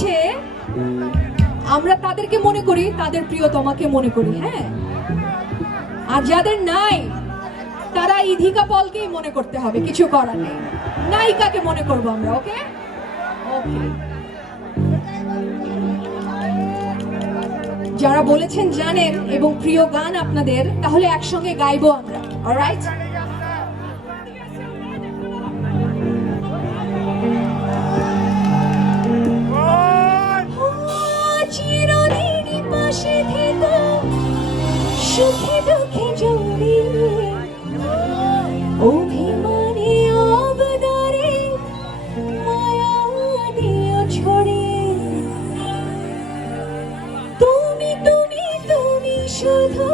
আছে আমরা তাদেরকে মনে করি, তাদের প্রিয়তমাকে মনে করি, হ্যাঁ। আর যাদের নাই তারা ইধিকা পলকেই মনে করতে হবে, কিছু করার নেই। নায়িকাকে মনে করবো আমরা, ওকে ওকে। যারা বলেছেন জানেন এবং প্রিয় গান আপনাদের, তাহলে একসঙ্গে গাইবো আমরা, অলরাইট? চিরদিনই পাশে থেকো, সুখে দুঃখে জড়িয়ে, অভিমানে অবদারে মায়া দিও ছড়িয়ে। তুমি তুমি তুমি শুধু